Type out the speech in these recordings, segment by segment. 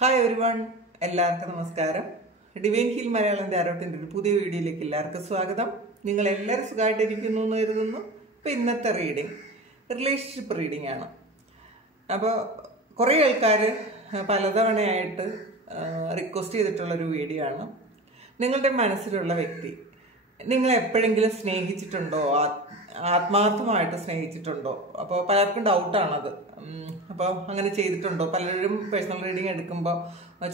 Hi everyone, എല്ലാവർക്കും നമസ്കാരം. Divine heal Malayalam ധാരോട്ടിൻ്റെ ഒരു പുതിയ വീഡിയോയിലേക്ക് എല്ലാവർക്കും സ്വാഗതം. നിങ്ങൾ എല്ലാവരും സുഖമായിട്ടിരിക്കുന്നു എന്ന് കരുതുന്നു. അപ്പോൾ ഇന്നത്തെ റീഡിങ് റിലേഷൻഷിപ്പ് റീഡിംഗ് ആണ്. അപ്പോൾ കുറേ ആൾക്കാർ പലതവണയായിട്ട് റിക്വസ്റ്റ് ചെയ്തിട്ടുള്ളൊരു വീഡിയോ ആണ്. നിങ്ങളുടെ മനസ്സിലുള്ള വ്യക്തി നിങ്ങൾ എപ്പോഴെങ്കിലും സ്നേഹിച്ചിട്ടുണ്ടോ, ആത്മാർത്ഥമായിട്ട് സ്നേഹിച്ചിട്ടുണ്ടോ? അപ്പോൾ പലർക്കും ഡൗട്ടാണത്. അപ്പോൾ അങ്ങനെ ചെയ്തിട്ടുണ്ടോ? പലരും പേഴ്സണൽ റീഡിങ് എടുക്കുമ്പോൾ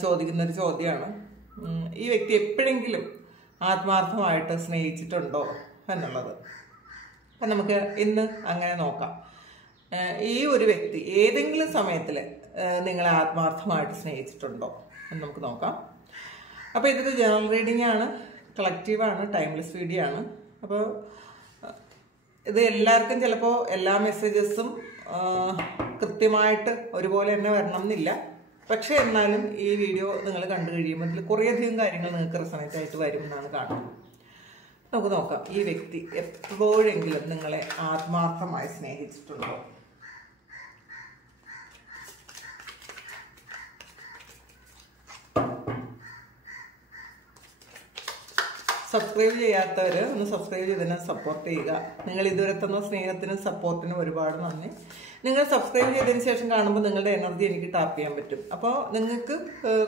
ചോദിക്കുന്നൊരു ചോദ്യമാണ്, ഈ വ്യക്തി എപ്പോഴെങ്കിലും ആത്മാർത്ഥമായിട്ട് സ്നേഹിച്ചിട്ടുണ്ടോ എന്നുള്ളത്. അപ്പം നമുക്ക് ഇന്ന് അങ്ങനെ നോക്കാം. ഈ ഒരു വ്യക്തി ഏതെങ്കിലും സമയത്തിൽ നിങ്ങളെ ആത്മാർത്ഥമായിട്ട് സ്നേഹിച്ചിട്ടുണ്ടോ എന്ന് നമുക്ക് നോക്കാം. അപ്പോൾ ഇതൊരു ജനറൽ റീഡിംഗ് ആണ്, കളക്റ്റീവാണ്, ടൈംലെസ് വീഡിയോ ആണ്. അപ്പോൾ ഇത് എല്ലാവർക്കും ചിലപ്പോൾ എല്ലാ മെസ്സേജസും കൃത്യമായിട്ട് ഒരുപോലെ തന്നെ വരണം എന്നില്ല. പക്ഷേ എന്നാലും ഈ വീഡിയോ നിങ്ങൾ കണ്ടു കഴിയുമ്പോൾ ഇതിൽ കുറേയധികം കാര്യങ്ങൾ നിങ്ങൾക്ക് റെസണേറ്റ് ആയിട്ട് വരും എന്നാണ് കാണുന്നത്. നമുക്ക് നോക്കാം, ഈ വ്യക്തി എപ്പോഴെങ്കിലും നിങ്ങളെ ആത്മാർത്ഥമായി സ്നേഹിച്ചിട്ടുണ്ടോ? സബ്സ്ക്രൈബ് ചെയ്യാത്തവർ ഒന്ന് സബ്സ്ക്രൈബ് ചെയ്തതിനെ സപ്പോർട്ട് ചെയ്യുക. നിങ്ങൾ ഇതുവരെ തന്ന സ്നേഹത്തിനും സപ്പോർട്ടിനും ഒരുപാട് നന്ദി. നിങ്ങൾ സബ്സ്ക്രൈബ് ചെയ്തതിന് ശേഷം കാണുമ്പോൾ നിങ്ങളുടെ എനർജി എനിക്ക് ടാപ്പ് ചെയ്യാൻ പറ്റും. അപ്പോൾ നിങ്ങൾക്ക്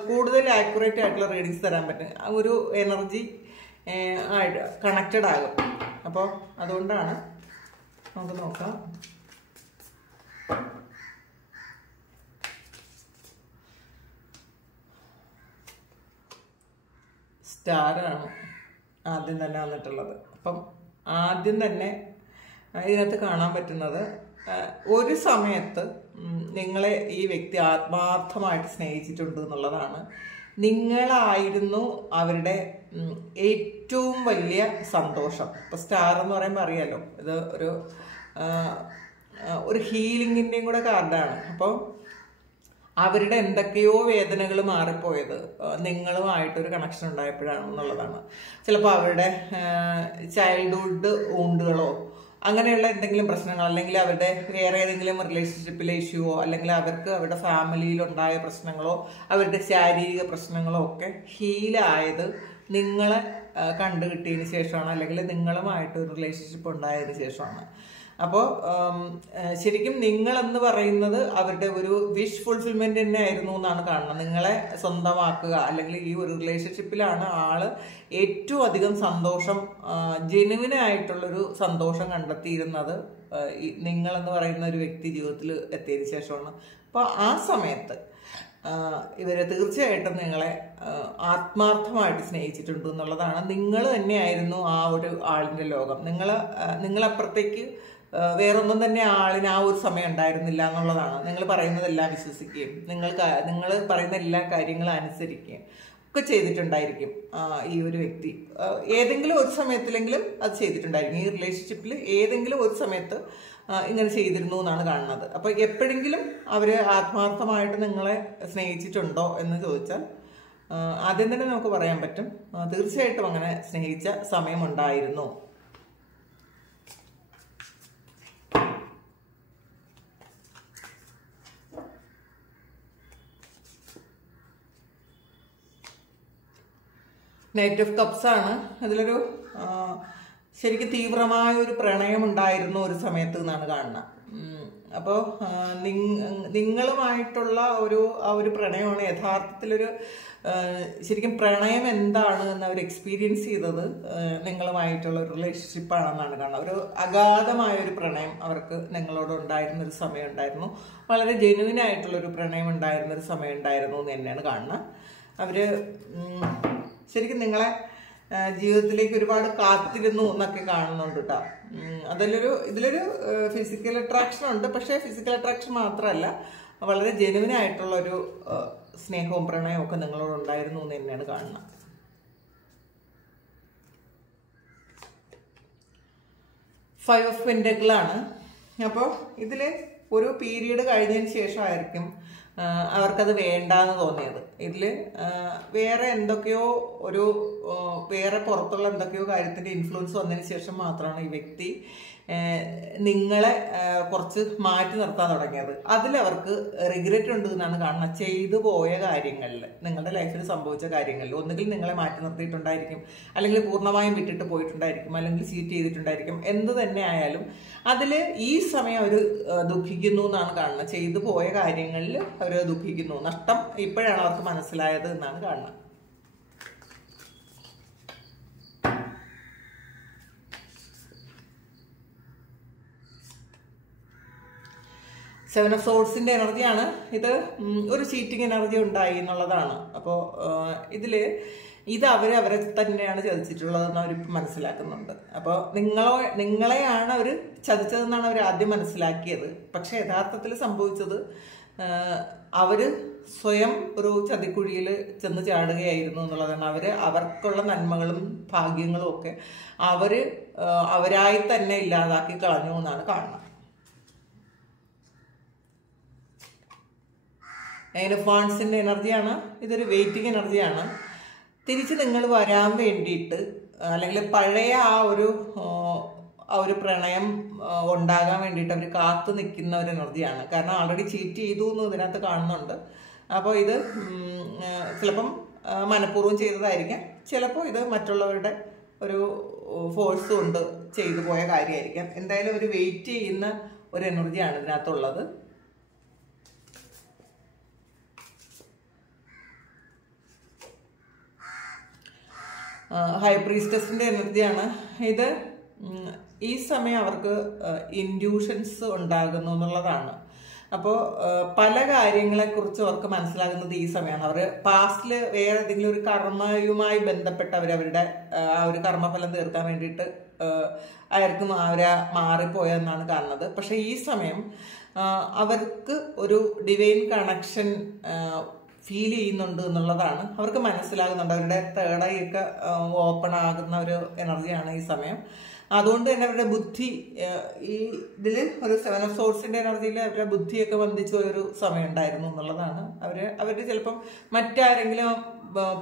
കൂടുതൽ ആക്യുറേറ്റ് ആയിട്ടുള്ള റീഡിങ്സ് തരാൻ പറ്റും. ഒരു എനർജി കണക്റ്റഡ് ആകും. അപ്പോൾ അതുകൊണ്ടാണ്. നമുക്ക് നോക്കാം. സ്റ്റാറാണ് ആദ്യം തന്നെ വന്നിട്ടുള്ളത്. അപ്പം ആദ്യം തന്നെ ഇതിനകത്ത് കാണാൻ പറ്റുന്നത്, ഒരു സമയത്ത് നിങ്ങളെ ഈ വ്യക്തി ആത്മാർത്ഥമായിട്ട് സ്നേഹിച്ചിട്ടുണ്ട് എന്നുള്ളതാണ്. നിങ്ങളായിരുന്നു അവരുടെ ഏറ്റവും വലിയ സന്തോഷം. ഇപ്പം സ്റ്റാർ എന്ന് പറയുമ്പോൾ അറിയാലോ, ഇത് ഒരു ഹീലിങ്ങിൻ്റെയും കൂടെ കാർഡാണ്. അപ്പോൾ അവരുടെ എന്തൊക്കെയോ വേദനകൾ മാറിപ്പോയത് നിങ്ങളുമായിട്ടൊരു കണക്ഷൻ ഉണ്ടായപ്പോഴാണെന്നുള്ളതാണ്. ചിലപ്പോൾ അവരുടെ ചൈൽഡ്ഹുഡ് വൂണ്ടുകളോ അങ്ങനെയുള്ള എന്തെങ്കിലും പ്രശ്നങ്ങൾ, അല്ലെങ്കിൽ അവരുടെ വേറെ ഏതെങ്കിലും റിലേഷൻഷിപ്പിലെ ഇഷ്യൂവോ, അല്ലെങ്കിൽ അവർക്ക് അവരുടെ ഫാമിലിയിലുണ്ടായ പ്രശ്നങ്ങളോ അവരുടെ ശാരീരിക പ്രശ്നങ്ങളോ ഒക്കെ ഹീലായത് നിങ്ങളെ കണ്ടുകിട്ടിയതിന് ശേഷമാണ്, അല്ലെങ്കിൽ നിങ്ങളുമായിട്ട് ഒരു റിലേഷൻഷിപ്പ് ഉണ്ടായതിന് ശേഷമാണ്. അപ്പോൾ ശരിക്കും നിങ്ങളെന്ന് പറയുന്നത് അവരുടെ ഒരു വിഷ് ഫുൾഫിൽമെന്റ് തന്നെ ആയിരുന്നു എന്നാണ് കാണുന്നത്. നിങ്ങളെ സ്വന്തമാക്കുക, അല്ലെങ്കിൽ ഈ ഒരു റിലേഷൻഷിപ്പിലാണ് ആള് ഏറ്റവും അധികം സന്തോഷം, ജെനുവിനായിട്ടുള്ളൊരു സന്തോഷം കണ്ടെത്തിയിരുന്നത് നിങ്ങളെന്ന് പറയുന്ന ഒരു വ്യക്തി ജീവിതത്തിൽ എത്തിയതിനു ശേഷമാണ്. അപ്പോൾ ആ സമയത്ത് ഇവരെ തീർച്ചയായിട്ടും നിങ്ങളെ ആത്മാർത്ഥമായിട്ട് സ്നേഹിച്ചിട്ടുണ്ട് എന്നുള്ളതാണ്. നിങ്ങൾ തന്നെയായിരുന്നു ആ ഒരു ആളിൻ്റെ ലോകം. നിങ്ങളപ്പുറത്തേക്ക് വേറൊന്നും തന്നെ ആളിന് ആ ഒരു സമയം ഉണ്ടായിരുന്നില്ല എന്നുള്ളതാണ്. നിങ്ങൾ പറയുന്നതെല്ലാം വിശ്വസിക്കുകയും നിങ്ങൾ പറയുന്ന എല്ലാ കാര്യങ്ങളും അനുസരിക്കുകയും ഒക്കെ ചെയ്തിട്ടുണ്ടായിരിക്കും ഈ ഒരു വ്യക്തി. ഏതെങ്കിലും ഒരു സമയത്തിലെങ്കിലും അത് ചെയ്തിട്ടുണ്ടായിരിക്കും. ഈ റിലേഷൻഷിപ്പിൽ ഏതെങ്കിലും ഒരു സമയത്ത് ഇങ്ങനെ ചെയ്തിരുന്നു എന്നാണ് കാണുന്നത്. അപ്പോൾ എപ്പോഴെങ്കിലും അവർ ആത്മാർത്ഥമായിട്ട് നിങ്ങളെ സ്നേഹിച്ചിട്ടുണ്ടോ എന്ന് ചോദിച്ചാൽ ആദ്യം തന്നെ നമുക്ക് പറയാൻ പറ്റും, തീർച്ചയായിട്ടും അങ്ങനെ സ്നേഹിച്ച സമയമുണ്ടായിരുന്നു. നൈറ്റ് ഓഫ് കപ്സ് ആണ്. അതിലൊരു ശരിക്കും തീവ്രമായ ഒരു പ്രണയം ഉണ്ടായിരുന്നു ഒരു സമയത്ത് എന്നാണ് കാണുന്നത്. അപ്പോൾ നിങ്ങളുമായിട്ടുള്ള ആ ഒരു പ്രണയമാണ് യഥാർത്ഥത്തിലൊരു ശരിക്കും പ്രണയം എന്താണ് എന്ന് അവർ എക്സ്പീരിയൻസ് ചെയ്തത് നിങ്ങളുമായിട്ടുള്ള ഒരു റിലേഷൻഷിപ്പാണെന്നാണ് കാണുന്നത്. ഒരു അഗാധമായ ഒരു പ്രണയം അവർക്ക് നിങ്ങളോട് ഉണ്ടായിരുന്നൊരു സമയം ഉണ്ടായിരുന്നു. വളരെ ജെനുവിനായിട്ടുള്ളൊരു പ്രണയം ഉണ്ടായിരുന്നൊരു സമയം ഉണ്ടായിരുന്നു എന്ന് തന്നെയാണ് കാണുന്നത്. അവർ ശരിക്കും നിങ്ങളെ ജീവിതത്തിലേക്ക് ഒരുപാട് കാത്തിരുന്നു എന്നൊക്കെ കാണുന്നുണ്ട് കേട്ടോ. ഇതിലൊരു ഫിസിക്കൽ അട്രാക്ഷൻ ഉണ്ട്. പക്ഷേ ഫിസിക്കൽ അട്രാക്ഷൻ മാത്രമല്ല, വളരെ ജെനുവിനായിട്ടുള്ളൊരു സ്നേഹവും പ്രണയവും ഒക്കെ നിങ്ങളോട് ഉണ്ടായിരുന്നു എന്ന് തന്നെയാണ് കാണുന്നത്. ഫൈവ് ഓഫ് പെന്റക്കിളാണ്. അപ്പോൾ ഇതിൽ ഒരു പീരീഡ് കഴിഞ്ഞതിന് ശേഷമായിരിക്കും അവർക്കത് വേണ്ടാന്ന് തോന്നിയത്. ഇതിൽ വേറെ എന്തൊക്കെയോ വേറെ പുറത്തുള്ള എന്തൊക്കെയോ കാര്യത്തിൻ്റെ ഇൻഫ്ലുവൻസ് വന്നതിന് ശേഷം മാത്രമാണ് ഈ വ്യക്തി നിങ്ങളെ കുറച്ച് മാറ്റി നിർത്താൻ തുടങ്ങിയത്. അതിലവർക്ക് റിഗ്രറ്റ് ഉണ്ട് എന്നാണ് കാണുന്നത്. ചെയ്തു പോയ കാര്യങ്ങളിൽ, നിങ്ങളുടെ ലൈഫിൽ സംഭവിച്ച കാര്യങ്ങളിൽ ഒന്നുകിൽ നിങ്ങളെ മാറ്റി നിർത്തിയിട്ടുണ്ടായിരിക്കും, അല്ലെങ്കിൽ പൂർണ്ണമായും വിട്ടിട്ട് പോയിട്ടുണ്ടായിരിക്കും, അല്ലെങ്കിൽ ചീറ്റ് ചെയ്തിട്ടുണ്ടായിരിക്കും. എന്ത് തന്നെ ആയാലും അതിൽ ഈ സമയം അവർ ദുഃഖിക്കുന്നു എന്നാണ് കാണുന്നത്. ചെയ്തു പോയ കാര്യങ്ങളിൽ അവർ ദുഃഖിക്കുന്നു. നഷ്ടം ഇപ്പോഴാണ് അവർക്ക് മനസ്സിലായത് എന്നാണ് കാണുന്നത്. സെവൻ ഓഫ് സോഴ്സിന്റെ എനർജിയാണ് ഇത്. ഒരു ചീറ്റിംഗ് എനർജി ഉണ്ടായി എന്നുള്ളതാണ്. അപ്പോൾ ഇത് അവരെ തന്നെയാണ് ചതിച്ചിട്ടുള്ളതെന്ന് അവരിപ്പോൾ മനസ്സിലാക്കുന്നുണ്ട്. അപ്പോൾ നിങ്ങളെയാണ് അവർ ചതിച്ചതെന്നാണ് അവർ ആദ്യം മനസ്സിലാക്കിയത്. പക്ഷെ യഥാർത്ഥത്തിൽ സംഭവിച്ചത് അവര് സ്വയം ഒരു ചതിക്കുഴിയിൽ ചെന്ന് ചാടുകയായിരുന്നു എന്നുള്ളതാണ്. അവർക്കുള്ള നന്മകളും ഭാഗ്യങ്ങളും ഒക്കെ അവരായി തന്നെ ഇല്ലാതാക്കി കളഞ്ഞു എന്നാണ് കാണുന്നത്. 9 ഓഫ് വാണ്ട്സിന്റെ എനർജിയാണ്. ഇതൊരു വെയിറ്റിംഗ് എനർജിയാണ്. തിരിച്ച് നിങ്ങൾ വരാൻ വേണ്ടിയിട്ട്, അല്ലെങ്കിൽ പഴയ ആ ഒരു പ്രണയം ഉണ്ടാകാൻ വേണ്ടിയിട്ട് അവർ കാത്തു നിൽക്കുന്ന ഒരു എനർജിയാണ്. കാരണം ആൾറെഡി ചീറ്റ് ചെയ്തു എന്ന് ഇതിനകത്ത് കാണുന്നുണ്ട്. അപ്പോൾ ഇത് ചിലപ്പം മനഃപൂർവ്വം ചെയ്തതായിരിക്കാം, ചിലപ്പോൾ ഇത് മറ്റുള്ളവരുടെ ഒരു ഫോഴ്സ് കൊണ്ട് ചെയ്തു പോയ കാര്യമായിരിക്കാം. എന്തായാലും ഒരു വെയിറ്റ് ചെയ്യുന്ന ഒരു എനർജിയാണ് ഇതിനകത്തുള്ളത്. ഹൈ പ്രീസ്റ്റസിന്റെ എനർജിയാണ് ഇത്. ഈ സമയം അവർക്ക് ഇൻഡ്യൂഷൻസ് ഉണ്ടാകുന്നു എന്നുള്ളതാണ്. അപ്പോൾ പല കാര്യങ്ങളെക്കുറിച്ച് അവർക്ക് മനസ്സിലാകുന്നത് ഈ സമയമാണ്. അവർ പാസ്റ്റിൽ വേറെ ഏതെങ്കിലും ഒരു കർമ്മയുമായി ബന്ധപ്പെട്ട് അവരവരുടെ ആ ഒരു കർമ്മഫലം തീർക്കാൻ വേണ്ടിയിട്ട് ആയിരിക്കും അവരെ മാറിപ്പോയെന്നാണ് കാണുന്നത്. പക്ഷെ ഈ സമയം അവർക്ക് ഒരു ഡിവൈൻ കണക്ഷൻ ഫീൽ ചെയ്യുന്നുണ്ട് എന്നുള്ളതാണ്. അവർക്ക് മനസ്സിലാകുന്നുണ്ട്. അവരുടെ തേർഡ് ഐ ഒക്കെ ഓപ്പൺ ആകുന്ന ഒരു എനർജിയാണ് ഈ സമയം. അതുകൊണ്ട് തന്നെ അവരുടെ ബുദ്ധി ഈ ഇതിൽ ഒരു 7 ഓഫ് സോഴ്സിന്റെ എനർജിയിൽ അവരുടെ ബുദ്ധിയൊക്കെ ബന്ധിച്ച ഒരു സമയം ഉണ്ടായിരുന്നു എന്നുള്ളതാണ്. അവര് ചിലപ്പം മറ്റാരെങ്കിലും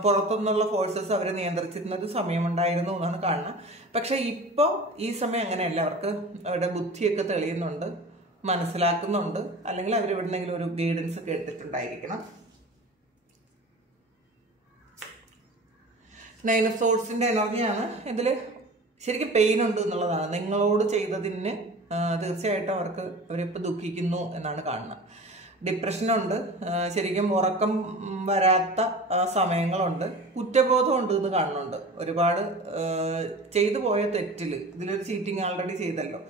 പുറത്തുനിന്നുള്ള ഫോഴ്സസ് അവരെ നിയന്ത്രിച്ചിരുന്ന ഒരു സമയമുണ്ടായിരുന്നു എന്നാണ് കാണുന്നത്. പക്ഷെ ഇപ്പോൾ ഈ സമയം അങ്ങനെയല്ല. അവർക്ക് അവരുടെ ബുദ്ധിയൊക്കെ തെളിയുന്നുണ്ട്, മനസ്സിലാക്കുന്നുണ്ട്, അല്ലെങ്കിൽ അവരെവിടുന്നെങ്കിലും ഒരു ഗൈഡൻസ് ഒക്കെ എടുത്തിട്ടുണ്ടായിരിക്കണം. 9 ഓഫ് സോഴ്സിന്റെ എനർജിയാണ്. ഇതിൽ ശരിക്കും പെയിൻ ഉണ്ട് എന്നുള്ളതാണ്. നിങ്ങളോട് ചെയ്തതിന് തീർച്ചയായിട്ടും അവരിപ്പോൾ ദുഃഖിക്കുന്നു എന്നാണ് കാണുന്നത്. ഡിപ്രഷനുണ്ട്, ശരിക്കും ഉറക്കം വരാത്ത സമയങ്ങളുണ്ട്, കുറ്റബോധം ഉണ്ട് എന്ന് കാണുന്നുണ്ട്. ഒരുപാട് ചെയ്തു പോയ തെറ്റിൽ, ഇതിലൊരു ചീറ്റിംഗ് ആൾറെഡി ചെയ്തല്ലോ,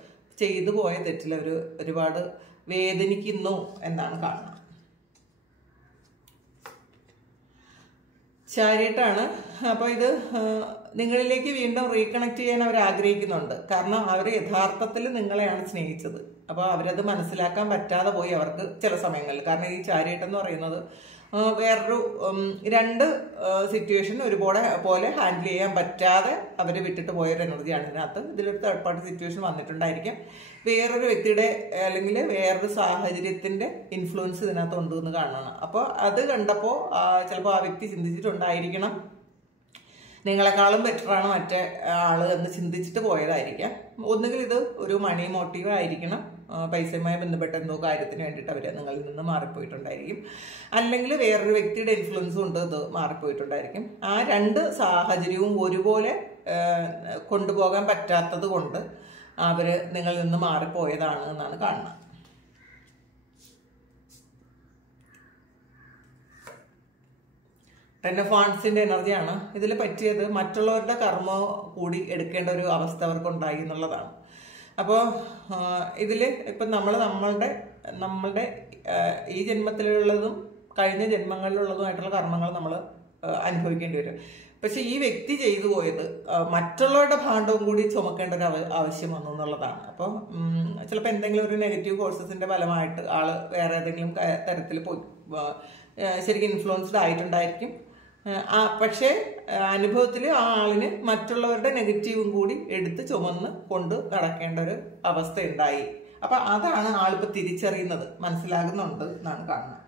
ചെയ്തു പോയ തെറ്റിൽ അവർ ഒരുപാട് വേദനിക്കുന്നു എന്നാണ് കാണുന്നത്. ചാരിയറ്റാണ്. അപ്പോൾ ഇത് നിങ്ങളിലേക്ക് വീണ്ടും റീകണക്ട് ചെയ്യാൻ അവർ ആഗ്രഹിക്കുന്നുണ്ട്. കാരണം അവർ യഥാർത്ഥത്തിൽ നിങ്ങളെയാണ് സ്നേഹിച്ചത്. അപ്പോൾ അവരത് മനസ്സിലാക്കാൻ പറ്റാതെ പോയി അവർക്ക് ചില സമയങ്ങളിൽ. കാരണം ഈ ചാരിയറ്റ് എന്ന് പറയുന്നത് വേറൊരു രണ്ട് സിറ്റുവേഷൻ പോലെ ഹാൻഡിൽ ചെയ്യാൻ പറ്റാതെ അവർ വിട്ടിട്ട് പോയൊരു എനർജിയാണ് ഇതിനകത്ത്. ഇതിലൊരു തേർഡ് പാർട്ടി സിറ്റുവേഷൻ വന്നിട്ടുണ്ടായിരിക്കും. വേറൊരു വ്യക്തിയുടെ അല്ലെങ്കിൽ വേറൊരു സാഹചര്യത്തിന്റെ ഇൻഫ്ലുവൻസ് ഇതിനകത്ത് ഉണ്ട് എന്ന് കാണണം. അപ്പോൾ അത് കണ്ടപ്പോൾ ചിലപ്പോൾ ആ വ്യക്തി ചിന്തിച്ചിട്ടുണ്ടായിരിക്കണം നിങ്ങളെക്കാളും ബെറ്ററാണ് മറ്റേ ആള് എന്ന് ചിന്തിച്ചിട്ട് പോയതായിരിക്കാം. ഒന്നുകിൽ ഇത് ഒരു മണി മോട്ടീവ് ആയിരിക്കണം, പൈസയുമായി ബന്ധപ്പെട്ട എന്തോ കാര്യത്തിന് വേണ്ടിയിട്ട് അവർ നിങ്ങളിൽ നിന്ന് മാറിപ്പോയിട്ടുണ്ടായിരിക്കും. അല്ലെങ്കിൽ വേറൊരു വ്യക്തിയുടെ ഇൻഫ്ലുവൻസും ഉണ്ട്, ഇത് മാറിപ്പോയിട്ടുണ്ടായിരിക്കും. ആ രണ്ട് സാഹചര്യവും ഒരുപോലെ കൊണ്ടുപോകാൻ പറ്റാത്തത് കൊണ്ട് അവർ നിങ്ങളിൽ നിന്ന് മാറിപ്പോയതാണ് എന്നാണ് കാണുന്നത്. ടെൻ ഓഫ് വാണ്ട്സിന്റെ എനർജിയാണ്. ഇതിൽ പറ്റിയത് മറ്റുള്ളവരുടെ കർമ്മ കൂടി എടുക്കേണ്ട ഒരു അവസ്ഥ അവർക്കുണ്ടായി എന്നുള്ളതാണ്. അപ്പോൾ ഇതിൽ ഇപ്പം നമ്മളുടെ ഈ ജന്മത്തിലുള്ളതും കഴിഞ്ഞ ജന്മങ്ങളിലുള്ളതുമായിട്ടുള്ള കർമ്മങ്ങൾ നമ്മൾ അനുഭവിക്കേണ്ടി വരും. പക്ഷെ ഈ വ്യക്തി ചെയ്തു പോയത് മറ്റുള്ളവരുടെ ഭാണ്ഡവും കൂടി ചുമക്കേണ്ട ഒരു ആവശ്യം വന്നു എന്നുള്ളതാണ്. അപ്പോൾ ചിലപ്പോൾ എന്തെങ്കിലും ഒരു നെഗറ്റീവ് ഫോഴ്സസിന്റെ ഫലമായിട്ട് ആള് വേറെ ഏതെങ്കിലും തരത്തിൽ പോയി ശരിക്കും ഇൻഫ്ലുവൻസ്ഡ് ആയിട്ടുണ്ടായിരിക്കും. പക്ഷേ അനുഭവത്തിൽ ആ ആളിന് മറ്റുള്ളവരുടെ നെഗറ്റീവും കൂടി എടുത്ത് ചുമന്ന് കൊണ്ട് നടക്കേണ്ട ഒരു അവസ്ഥ ഉണ്ടായി. അപ്പൊ അതാണ് ആളിപ്പോൾ തിരിച്ചറിയുന്നത്, മനസ്സിലാകുന്നുണ്ട് എന്നാണ് കാണുന്നത്.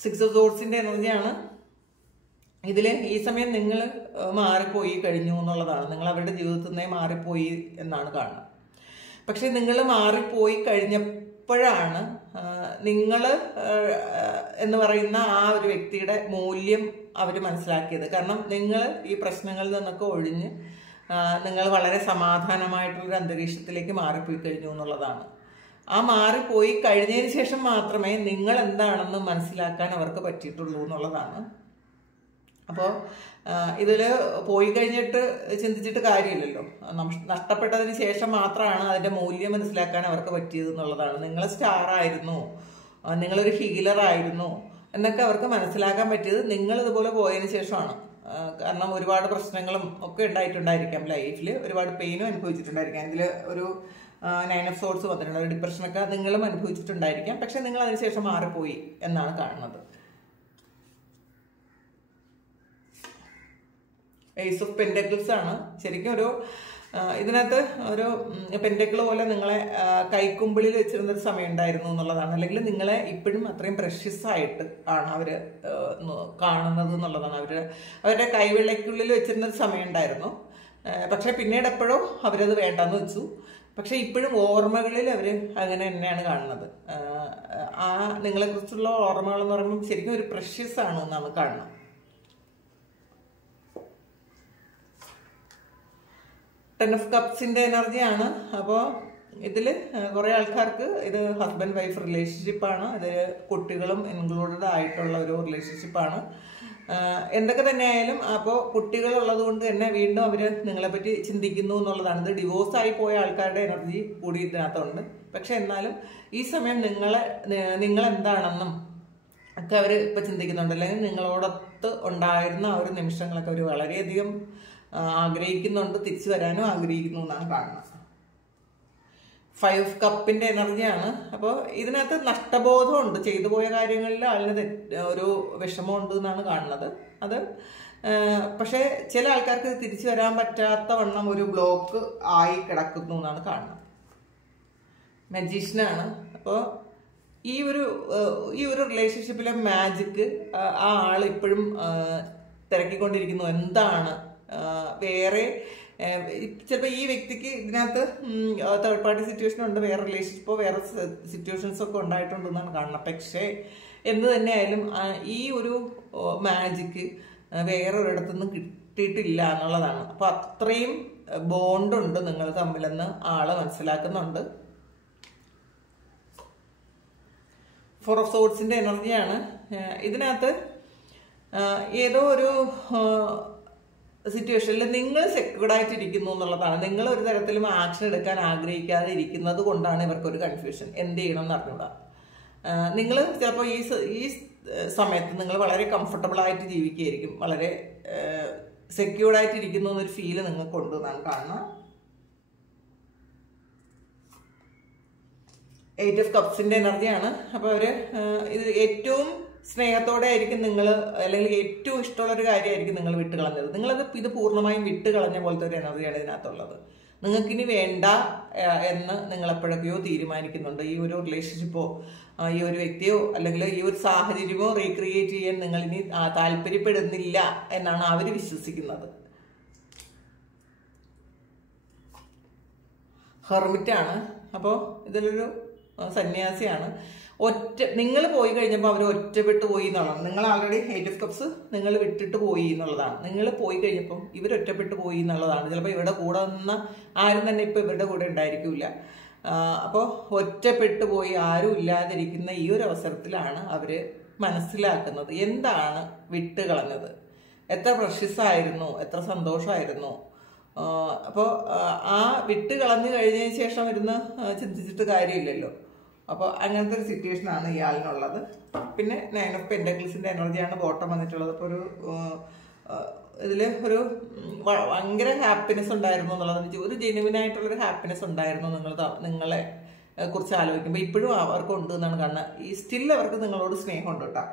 6 ഓഫ് സോർഡ്സിന്റെ എനർജിയാണ്. ഇതിൽ ഈ സമയം നിങ്ങൾ മാറിപ്പോയി കഴിഞ്ഞു എന്നുള്ളതാണ്. നിങ്ങൾ അവരുടെ ജീവിതത്തിൽ നിന്നേ മാറിപ്പോയി എന്നാണ് കാണുന്നത്. പക്ഷെ നിങ്ങൾ മാറിപ്പോയി കഴിഞ്ഞപ്പോഴാണ് നിങ്ങൾ എന്ന് പറയുന്ന ആ ഒരു വ്യക്തിയുടെ മൂല്യം അവർ മനസ്സിലാക്കിയത്. കാരണം നിങ്ങൾ ഈ പ്രശ്നങ്ങളിൽ നിന്നൊക്കെ ഒഴിഞ്ഞ് നിങ്ങൾ വളരെ സമാധാനമായിട്ടുള്ളൊരു അന്തരീക്ഷത്തിലേക്ക് മാറിപ്പോയി കഴിഞ്ഞു എന്നുള്ളതാണ്. ആ മാറിപ്പോയി കഴിഞ്ഞതിന് ശേഷം മാത്രമേ നിങ്ങൾ എന്താണെന്ന് മനസ്സിലാക്കാൻ അവർക്ക് പറ്റിയിട്ടുള്ളൂ എന്നുള്ളതാണ്. അപ്പോൾ ഇതിൽ പോയി കഴിഞ്ഞിട്ട് ചിന്തിച്ചിട്ട് കാര്യമില്ലല്ലോ. നഷ്ടപ്പെട്ടതിന് ശേഷം മാത്രമാണ് അതിൻ്റെ മൂല്യം മനസ്സിലാക്കാൻ അവർക്ക് പറ്റിയത് എന്നുള്ളതാണ്. നിങ്ങൾ സ്റ്റാർ ആയിരുന്നു, നിങ്ങളൊരു ഹീലർ ആയിരുന്നു എന്നൊക്കെ അവർക്ക് മനസ്സിലാക്കാൻ പറ്റിയത് നിങ്ങൾ ഇതുപോലെ പോയതിന് ശേഷമാണ്. കാരണം ഒരുപാട് പ്രശ്നങ്ങളും ഒക്കെ ഉണ്ടായിട്ടുണ്ടായിരിക്കാം ലൈഫിൽ, ഒരുപാട് പെയിനും അനുഭവിച്ചിട്ടുണ്ടായിരിക്കാം. ഇതിൽ ഒരു 9 of Swords വന്നിട്ടുണ്ട്, ഒരു ഡിപ്രഷനൊക്കെ നിങ്ങളും അനുഭവിച്ചിട്ടുണ്ടായിരിക്കാം. പക്ഷെ നിങ്ങൾ അതിനുശേഷം മാറിപ്പോയി എന്നാണ് കാണുന്നത്. Ace of Pentacles ആണ് ശരിക്കും. ഒരു ഇതിനകത്ത് ഒരു പെൻറ്റക്കിൾ പോലെ നിങ്ങളെ കൈക്കുമ്പിളിൽ വെച്ചിരുന്നൊരു സമയം ഉണ്ടായിരുന്നു എന്നുള്ളതാണ്. അല്ലെങ്കിൽ നിങ്ങളെ ഇപ്പോഴും അത്രയും പ്രഷ്യസ് ആയിട്ട് ആണ് അവർ കാണുന്നത് എന്നുള്ളതാണ്. അവരുടെ കൈവിളയ്ക്കുള്ളിൽ വെച്ചിരുന്നൊരു സമയം ഉണ്ടായിരുന്നു. പക്ഷെ പിന്നീട് എപ്പോഴും അവരത് വേണ്ടെന്ന് വെച്ചു. പക്ഷെ ഇപ്പോഴും ഓർമ്മകളിൽ അവർ അങ്ങനെ തന്നെയാണ് കാണുന്നത്. ആ നിങ്ങളെക്കുറിച്ചുള്ള ഓർമ്മകൾ എന്ന് പറയുമ്പോൾ ശരിക്കും ഒരു പ്രഷ്യസ് ആണ് എന്നാണ് കാണുന്നത്. Ten of Cupsന്റെ എനർജിയാണ്. അപ്പോൾ ഇതിൽ കുറേ ആൾക്കാർക്ക് ഇത് ഹസ്ബൻഡ് വൈഫ് റിലേഷൻഷിപ്പാണ്. ഇത് കുട്ടികളും ഇൻക്ലൂഡഡ് ആയിട്ടുള്ള ഒരു റിലേഷൻഷിപ്പാണ്. എന്തൊക്കെ തന്നെ ആയാലും അപ്പോൾ കുട്ടികളുള്ളത് കൊണ്ട് തന്നെ വീണ്ടും അവർ നിങ്ങളെപ്പറ്റി ചിന്തിക്കുന്നു എന്നുള്ളതാണ്. ഇത് ഡിവോഴ്സായി പോയ ആൾക്കാരുടെ എനർജി കൂടി ഇതിനകത്തുണ്ട്. പക്ഷെ എന്നാലും ഈ സമയം നിങ്ങളെന്താണെന്നും ഒക്കെ അവർ ഇപ്പം ചിന്തിക്കുന്നുണ്ട്. അല്ലെങ്കിൽ നിങ്ങളോടൊത്ത് ഉണ്ടായിരുന്ന ആ ഒരു നിമിഷങ്ങളൊക്കെ അവർ വളരെയധികം ആഗ്രഹിക്കുന്നുണ്ട്, തിരിച്ചു വരാനും ആഗ്രഹിക്കുന്നു എന്നാണ് കാണുന്നത്. 5 of Cupന്റെ എനർജിയാണ്. അപ്പോൾ ഇതിനകത്ത് നഷ്ടബോധമുണ്ട്. ചെയ്തു പോയ കാര്യങ്ങളിൽ ആളിന് ഒരു വിഷമമുണ്ട് എന്നാണ് കാണുന്നത്. അത് പക്ഷേ ചില ആൾക്കാർക്ക് തിരിച്ചു വരാൻ പറ്റാത്ത വണ്ണം ഒരു ബ്ലോക്ക് ആയി കിടക്കുന്നു എന്നാണ് കാണുന്നത്. മജീഷ്യനാണ്. അപ്പോൾ ഈ ഒരു റിലേഷൻഷിപ്പിലെ മാജിക്ക് ആ ആൾ ഇപ്പോഴും തിരക്കിക്കൊണ്ടിരിക്കുന്നു. എന്താണ് വേറെ ചിലപ്പോൾ ഈ വ്യക്തിക്ക് ഇതിനകത്ത് തേർഡ് പാർട്ടി സിറ്റുവേഷൻ ഉണ്ട്, വേറെ റിലേഷൻഷിപ്പോ വേറെ സിറ്റുവേഷൻസ് ഒക്കെ ഉണ്ടായിട്ടുണ്ടെന്നാണ് കാണുന്നത്. പക്ഷേ എന്ത് തന്നെയായാലും ഈ ഒരു മാജിക്ക് വേറെ ഒരിടത്തുനിന്നും കിട്ടിയിട്ടില്ല എന്നുള്ളതാണ്. അപ്പൊ അത്രയും ബോണ്ടുണ്ട് നിങ്ങൾ തമ്മിലെന്ന് ആള് മനസ്സിലാക്കുന്നുണ്ട്. 4 of Swordsന്റെ എനർജിയാണ്. ഇതിനകത്ത് ഏതോ ഒരു സിറ്റുവേഷനിൽ നിങ്ങൾ സെക്യൂർഡ് ആയിട്ടിരിക്കുന്നു എന്നുള്ളതാണ്. നിങ്ങൾ ഒരു തരത്തിലും ആക്ഷൻ എടുക്കാൻ ആഗ്രഹിക്കാതെ ഇരിക്കുന്നത് കൊണ്ടാണ് ഇവർക്കൊരു കൺഫ്യൂഷൻ. എന്ത് ചെയ്യണം എന്ന് അറിഞ്ഞൂടാ. നിങ്ങൾ ചിലപ്പോൾ ഈ സമയത്ത് നിങ്ങൾ വളരെ കംഫർട്ടബിൾ ആയിട്ട് ജീവിക്കുകയായിരിക്കും, വളരെ സെക്യൂർഡ് ആയിട്ട് ഇരിക്കുന്നു എന്നൊരു ഫീല് നിങ്ങൾക്ക് ഉണ്ട് എന്നാണ് കാണുന്നത്. 8 of Cupsന്റെ എനർജിയാണ്. അപ്പോൾ ഇത് ഏറ്റവും സ്നേഹത്തോടെ ആയിരിക്കും നിങ്ങൾ, അല്ലെങ്കിൽ ഏറ്റവും ഇഷ്ടമുള്ളൊരു കാര്യമായിരിക്കും നിങ്ങൾ വിട്ടുകളഞ്ഞത്. ഇത് പൂർണ്ണമായും വിട്ടുകളഞ്ഞ പോലത്തെ ഒരു എനർജിയാണ് ഇതിനകത്തുള്ളത്. നിങ്ങൾക്കിനി വേണ്ട എന്ന് നിങ്ങൾ എപ്പോഴൊക്കെയോ തീരുമാനിക്കുന്നുണ്ട്. ഈ ഒരു റിലേഷൻഷിപ്പോ ഈ ഒരു വ്യക്തിയോ അല്ലെങ്കിൽ ഈ ഒരു സാഹചര്യമോ റീക്രിയേറ്റ് ചെയ്യാൻ നിങ്ങൾ ഇനി താല്പര്യപ്പെടുന്നില്ല എന്നാണ് അവർ വിശ്വസിക്കുന്നത്. ഹെർമിറ്റാണ്. അപ്പോൾ ഇതിലൊരു സന്യാസിയാണ്. നിങ്ങൾ പോയി കഴിഞ്ഞപ്പോൾ അവർ ഒറ്റപ്പെട്ടു പോയി എന്നുള്ളതാണ്. നിങ്ങൾ ആൾറെഡി 8 of Cups നിങ്ങൾ വിട്ടിട്ട് പോയി എന്നുള്ളതാണ്. നിങ്ങൾ പോയി കഴിഞ്ഞപ്പം ഇവർ ഒറ്റപ്പെട്ടു പോയി എന്നുള്ളതാണ്. ചിലപ്പോൾ ഇവിടെ കൂടെ നിന്ന ആരും തന്നെ ഇപ്പം ഇവരുടെ കൂടെ ഉണ്ടായിരിക്കില്ല. അപ്പോൾ ഒറ്റപ്പെട്ടു പോയി ആരും ഇല്ലാതിരിക്കുന്ന ഈ ഒരു അവസരത്തിലാണ് അവർ മനസ്സിലാക്കുന്നത് എന്താണ് വിട്ടുകളഞ്ഞത്, എത്ര പ്രഷ്യസായിരുന്നു, എത്ര സന്തോഷമായിരുന്നു. അപ്പോൾ ആ വിട്ടുകളഞ്ഞു കഴിഞ്ഞതിന് ശേഷം ഇരുന്ന് ചിന്തിച്ചിട്ട് കാര്യമില്ലല്ലോ. അപ്പോൾ അങ്ങനത്തെ ഒരു സിറ്റുവേഷനാണ് ഇയാളിനുള്ളത്. പിന്നെ 9 of Pentaclesന്റെ എനർജിയാണ് ബോട്ടം വന്നിട്ടുള്ളത്. അപ്പോൾ ഇതിൽ ഒരു ഭയങ്കര ഹാപ്പിനെസ് ഉണ്ടായിരുന്നു എന്നുള്ളത്, ഒരു ജെന്യുവിനായിട്ടുള്ളൊരു ഹാപ്പിനെസ് ഉണ്ടായിരുന്നു നിങ്ങളെ കുറിച്ച് ആലോചിക്കുമ്പോൾ. ഇപ്പോഴും അവർക്കുണ്ട് എന്നാണ് കാണുന്നത്. സ്റ്റിൽ അവർക്ക് നിങ്ങളോട് സ്നേഹമുണ്ട് കേട്ടോ.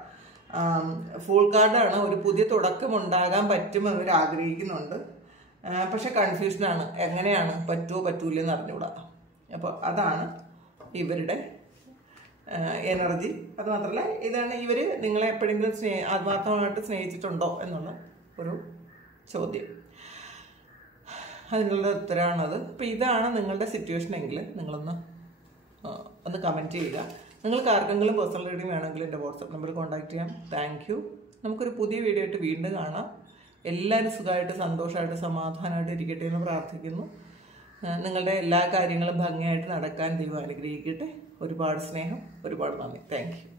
ഫുൾ കാർഡാണ്. ഒരു പുതിയ തുടക്കം ഉണ്ടാകാൻ പറ്റും അവർ ആഗ്രഹിക്കുന്നുണ്ട്. പക്ഷെ കൺഫ്യൂഷനാണ്, എങ്ങനെയാണ് പറ്റുമോ പറ്റൂലെന്ന് അറിഞ്ഞുകൂടാ. അപ്പോൾ അതാണ് ഇവരുടെ എനർജി. അത് മാത്രമല്ല ഇതാണ് ഇവർ നിങ്ങളെ എപ്പോഴെങ്കിലും ആത്മാർത്ഥമായിട്ട് സ്നേഹിച്ചിട്ടുണ്ടോ എന്നുള്ള ഒരു ചോദ്യം. അതിനുള്ള ഉത്തരമാണത്. അപ്പോൾ ഇതാണ് നിങ്ങളുടെ സിറ്റുവേഷൻ എങ്കിൽ നിങ്ങളൊന്ന് കമൻറ്റ് ചെയ്യുക. നിങ്ങൾക്ക് ആർക്കെങ്കിലും പേഴ്സണൽ റീഡിംഗ് വേണമെങ്കിൽ എൻ്റെ വാട്സപ്പ് നമ്പറിൽ കോൺടാക്ട് ചെയ്യാം. Thank you. നമുക്കൊരു പുതിയ വീഡിയോ ആയിട്ട് വീണ്ടും കാണാം. എല്ലാവരും സുഖമായിട്ട് സന്തോഷമായിട്ട് സമാധാനമായിട്ട് ഇരിക്കട്ടെ എന്ന് പ്രാർത്ഥിക്കുന്നു. നിങ്ങളുടെ എല്ലാ കാര്യങ്ങളും ഭംഗിയായിട്ട് നടക്കാൻ ദൈവം അനുഗ്രഹിക്കട്ടെ. ഒരുപാട് സ്നേഹം, ഒരുപാട് നന്ദി. Thank you.